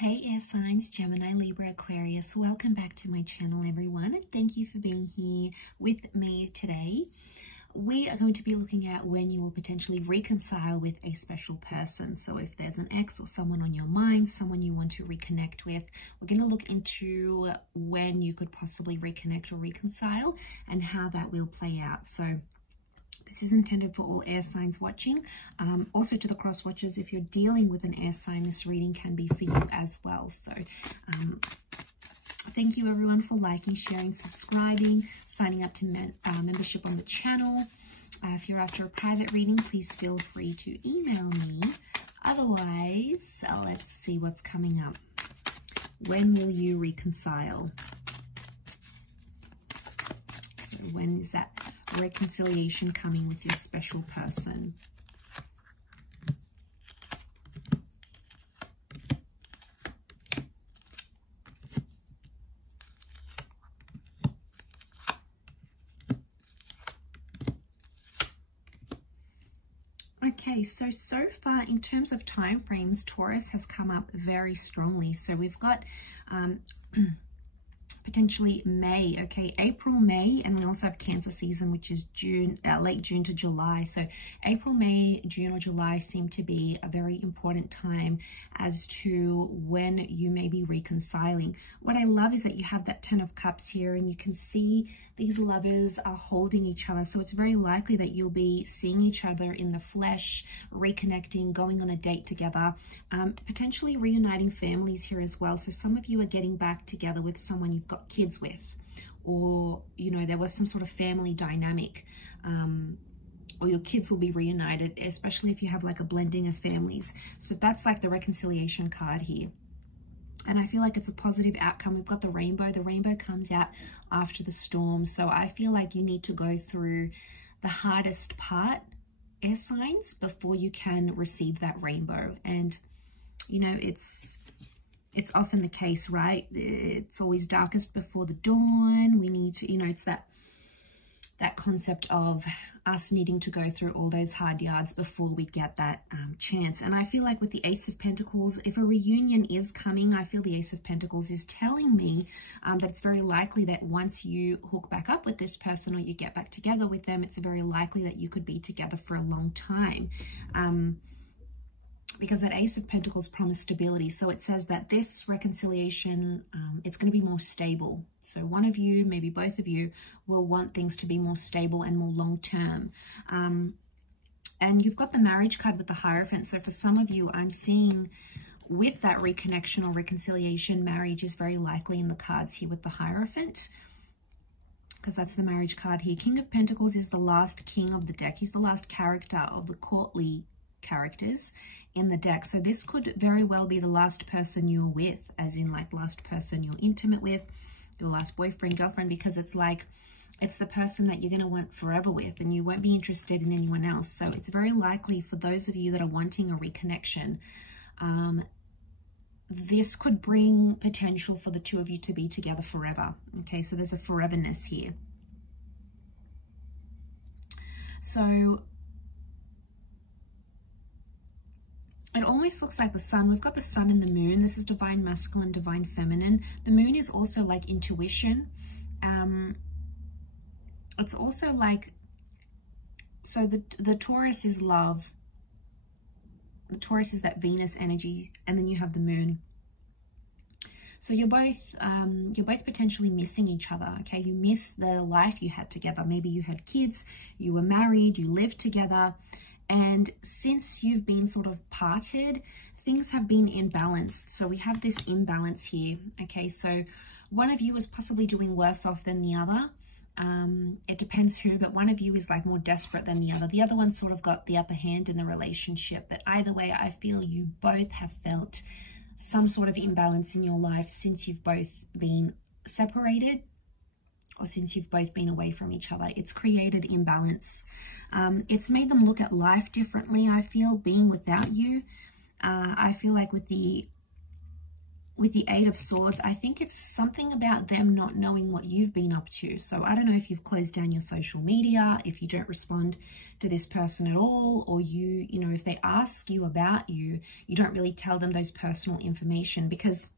Hey air signs, Gemini, Libra, Aquarius, welcome back to my channel everyone, and thank you for being here with me today. We are going to be looking at when you will potentially reconcile with a special person. So if there's an ex or someone on your mind, someone you want to reconnect with, we're going to look into when you could possibly reconnect or reconcile and how that will play out. So this is intended for all air signs watching. Also to the cross watchers, if you're dealing with an air sign, this reading can be for you as well. So thank you everyone for liking, sharing, subscribing, signing up to membership on the channel. If you're after a private reading, please feel free to email me. Otherwise, let's see what's coming up. When will you reconcile? So when is that reconciliation coming with your special person? Okay, so far in terms of time frames, Taurus has come up very strongly. So we've got potentially May, okay, April, May, and we also have Cancer season, which is June, late June to July. So April, May, June or July seem to be a very important time as to when you may be reconciling. What I love is that you have that 10 of Cups here, and you can see these lovers are holding each other. So it's very likely that you'll be seeing each other in the flesh, reconnecting, going on a date together, potentially reuniting families here as well. So some of you are getting back together with someone you've got kids with, or you know, there was some sort of family dynamic, or your kids will be reunited, especially if you have like a blending of families. So that's like the reconciliation card here. And I feel like it's a positive outcome. We've got the rainbow. The rainbow comes out after the storm. So I feel like you need to go through the hardest part, air signs, before you can receive that rainbow. And, you know, it's often the case, right? It's always darkest before the dawn. We need to, you know, it's that concept of us needing to go through all those hard yards before we get that chance. And I feel like with the Ace of Pentacles, if a reunion is coming, I feel the Ace of Pentacles is telling me that it's very likely that once you hook back up with this person or you get back together with them, it's very likely that you could be together for a long time. Because that Ace of Pentacles promised stability. So it says that this reconciliation, it's going to be more stable. So one of you, maybe both of you, will want things to be more stable and more long-term. And you've got the marriage card with the Hierophant. So for some of you, I'm seeing with that reconnection or reconciliation, marriage is very likely in the cards here with the Hierophant, because that's the marriage card here. King of Pentacles is the last king of the deck. He's the last character of the courtly characters in the deck. So this could very well be the last person you're with, as in like last person you're intimate with, your last boyfriend, girlfriend, because it's like, it's the person that you're going to want forever with, and you won't be interested in anyone else. So it's very likely for those of you that are wanting a reconnection, this could bring potential for the two of you to be together forever. Okay, so there's a foreverness here. So it almost looks like the sun. We've got the sun and the moon. This is divine masculine, divine feminine. The moon is also like intuition. It's also like, so the Taurus is love. The Taurus is that Venus energy, and then you have the moon. So you're both potentially missing each other. Okay, you miss the life you had together. Maybe you had kids, you were married, you lived together. And since you've been sort of parted, things have been imbalanced. So we have this imbalance here. Okay, so one of you is possibly doing worse off than the other. It depends who, but one of you is like more desperate than the other. The other one sort of got the upper hand in the relationship. But either way, I feel you both have felt some sort of imbalance in your life since you've both been separated, or since you've both been away from each other. It's created imbalance. It's made them look at life differently, I feel, being without you. I feel like with the with the Eight of Swords, I think it's something about them not knowing what you've been up to. So I don't know if you've closed down your social media, if you don't respond to this person at all, or you know, if they ask you about you, you don't really tell them those personal information, because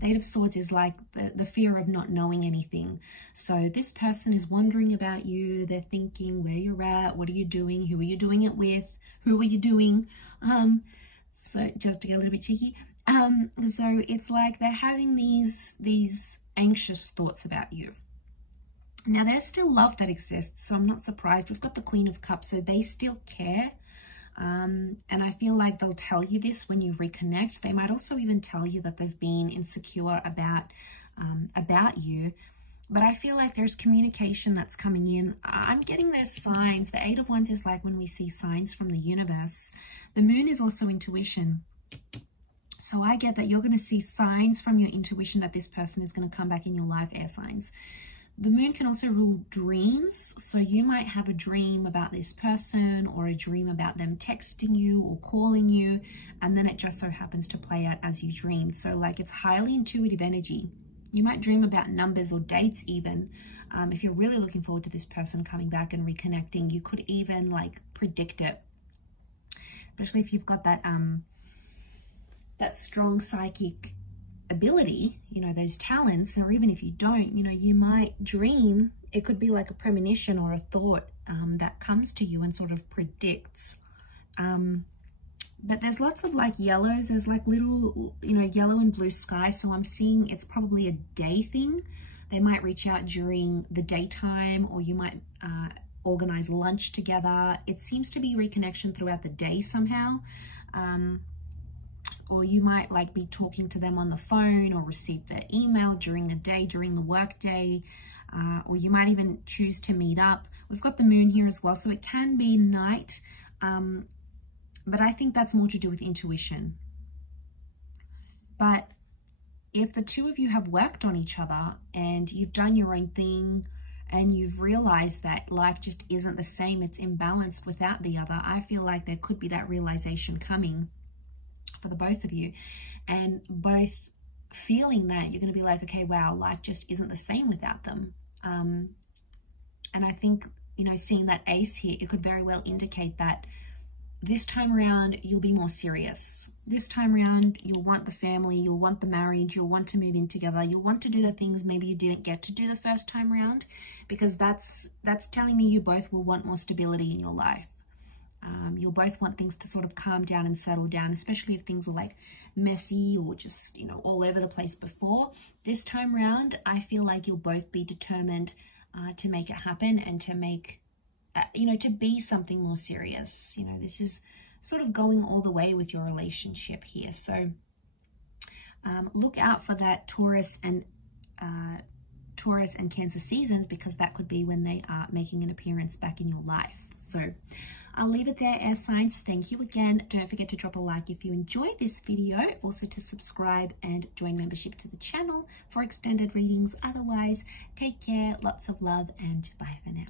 the Eight of Swords is like the fear of not knowing anything. So this person is wondering about you. They're thinking where you're at, what are you doing, who are you doing it with, who are you doing? So just to get a little bit cheeky. So it's like they're having these anxious thoughts about you. Now, there's still love that exists, so I'm not surprised. We've got the Queen of Cups, so they still care. And I feel like they'll tell you this when you reconnect. They might also even tell you that they've been insecure about you. But I feel like there's communication that's coming in. I'm getting those signs. The Eight of Wands is like when we see signs from the universe. The Moon is also intuition. So I get that you're going to see signs from your intuition that this person is going to come back in your life, air signs. The Moon can also rule dreams. So you might have a dream about this person, or a dream about them texting you or calling you, and then it just so happens to play out as you dreamed. So like it's highly intuitive energy. You might dream about numbers or dates even. If you're really looking forward to this person coming back and reconnecting, you could even like predict it. Especially if you've got that strong psychic ability, you know, those talents, or even if you don't, you know, you might dream. It could be like a premonition or a thought that comes to you and sort of predicts. But there's lots of like yellows. There's like little, you know, yellow and blue sky. So I'm seeing it's probably a day thing. They might reach out during the daytime, or you might organize lunch together. It seems to be reconnection throughout the day somehow. Or you might like be talking to them on the phone, or receive their email during the day, during the work day, or you might even choose to meet up. We've got the Moon here as well, so it can be night, but I think that's more to do with intuition. But if the two of you have worked on each other and you've done your own thing, and you've realized that life just isn't the same, it's imbalanced without the other, I feel like there could be that realization coming for the both of you, and both feeling that you're going to be like, okay, wow, life just isn't the same without them. And I think, you know, seeing that ace here, it could very well indicate that this time around you'll be more serious. This time around you'll want the family, you'll want the marriage, you'll want to move in together, you'll want to do the things maybe you didn't get to do the first time around, because that's telling me you both will want more stability in your life. You'll both want things to sort of calm down and settle down, especially if things were like messy or just, you know, all over the place before. This time around, I feel like you'll both be determined to make it happen, and to make, you know, to be something more serious. You know, this is sort of going all the way with your relationship here. So look out for that Taurus and Cancer seasons, because that could be when they are making an appearance back in your life. So I'll leave it there, air signs. Thank you again. Don't forget to drop a like if you enjoyed this video. Also to subscribe and join membership to the channel for extended readings. Otherwise, take care, lots of love, and bye for now.